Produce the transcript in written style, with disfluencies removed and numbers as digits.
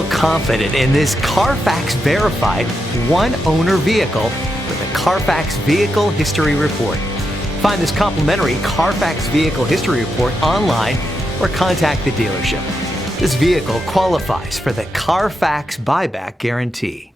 Feel confident in this Carfax verified one-owner vehicle with a Carfax Vehicle History Report. Find this complimentary Carfax Vehicle History Report online or contact the dealership. This vehicle qualifies for the Carfax Buyback Guarantee.